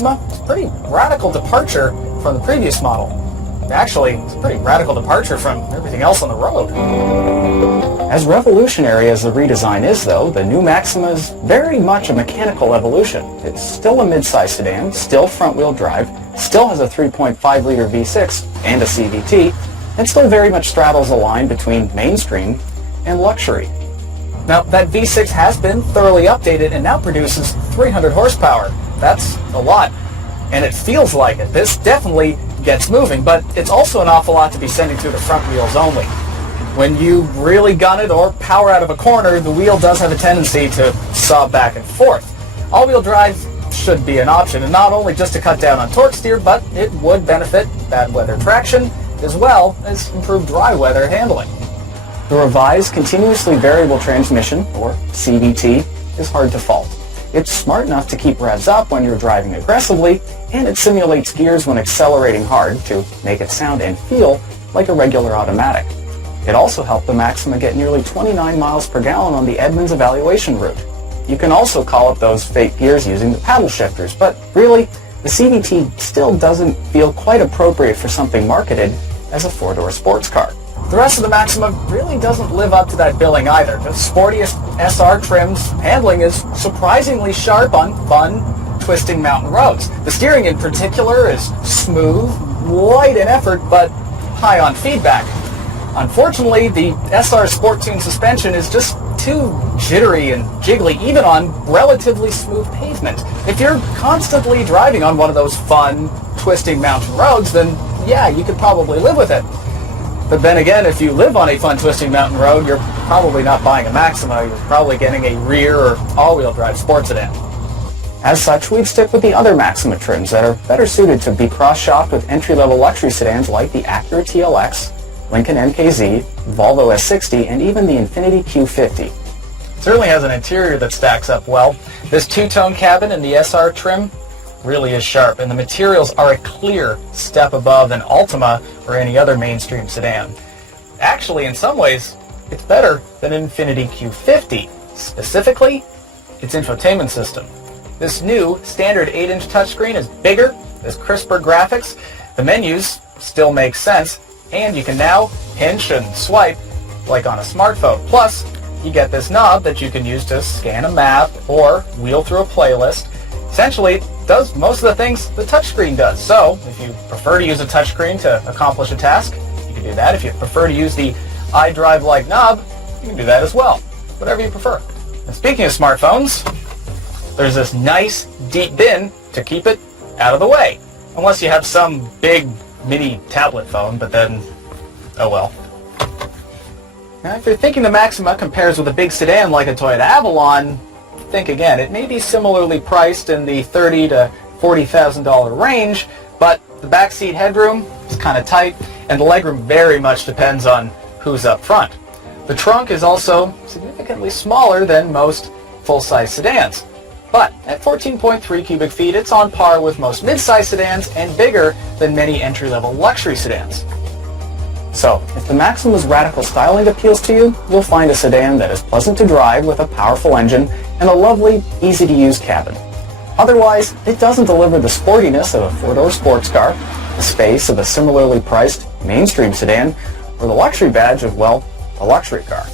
Maxima is a pretty radical departure from the previous model. Actually, it's a pretty radical departure from everything else on the road. As revolutionary as the redesign is, though, the new Maxima is very much a mechanical evolution. It's still a mid-size sedan, still front-wheel drive, still has a 3.5-liter V6 and a CVT, and still very much straddles the line between mainstream and luxury. Now, that V6 has been thoroughly updated and now produces 300 horsepower. That's a lot, and it feels like it. This definitely gets moving, but it's also an awful lot to be sending through the front wheels only. When you really gun it or power out of a corner, the wheel does have a tendency to saw back and forth. All-wheel drive should be an option, and not only just to cut down on torque steer, but it would benefit bad weather traction as well as improved dry weather handling. The revised continuously variable transmission, or CVT, is hard to fault. It's smart enough to keep revs up when you're driving aggressively, and it simulates gears when accelerating hard to make it sound and feel like a regular automatic. It also helped the Maxima get nearly 29 miles per gallon on the Edmunds evaluation route. You can also call up those fake gears using the paddle shifters, but really, the CVT still doesn't feel quite appropriate for something marketed as a four-door sports car. The rest of the Maxima really doesn't live up to that billing either. The sportiest SR trim's handling is surprisingly sharp on fun, twisting mountain roads. The steering in particular is smooth, light in effort, but high on feedback. Unfortunately, the SR Sport Tune suspension is just too jittery and jiggly, even on relatively smooth pavement. If you're constantly driving on one of those fun, twisting mountain roads, then yeah, you could probably live with it. But then again, if you live on a fun, twisting mountain road, you're probably not buying a Maxima. You're probably getting a rear or all-wheel drive sports sedan. As such, we'd stick with the other Maxima trims that are better suited to be cross-shopped with entry-level luxury sedans like the Acura TLX, Lincoln MKZ, Volvo S60, and even the Infiniti Q50. It certainly has an interior that stacks up well. This two-tone cabin in the SR trim really is sharp, and the materials are a clear step above an Altima or any other mainstream sedan. Actually, in some ways, it's better than an Infiniti Q50, specifically its infotainment system. This new standard 8-inch touchscreen is bigger, has crisper graphics, the menus still make sense, and you can now pinch and swipe like on a smartphone. Plus, you get this knob that you can use to scan a map or wheel through a playlist. Essentially, it does most of the things the touchscreen does. So, if you prefer to use a touchscreen to accomplish a task, you can do that. If you prefer to use the iDrive-like knob, you can do that as well. Whatever you prefer. And speaking of smartphones, there's this nice deep bin to keep it out of the way. Unless you have some big mini tablet phone, but then, oh well. Now, if you're thinking the Maxima compares with a big sedan like a Toyota Avalon, think again. It may be similarly priced in the $30,000 to $40,000 range, but the backseat headroom is kind of tight, and the legroom very much depends on who's up front. The trunk is also significantly smaller than most full-size sedans. But at 14.3 cubic feet, it's on par with most mid-size sedans and bigger than many entry-level luxury sedans. So, if the Maxima's radical styling appeals to you, you'll find a sedan that is pleasant to drive with a powerful engine and a lovely, easy-to-use cabin. Otherwise, it doesn't deliver the sportiness of a four-door sports car, the space of a similarly priced mainstream sedan, or the luxury badge of, well, a luxury car.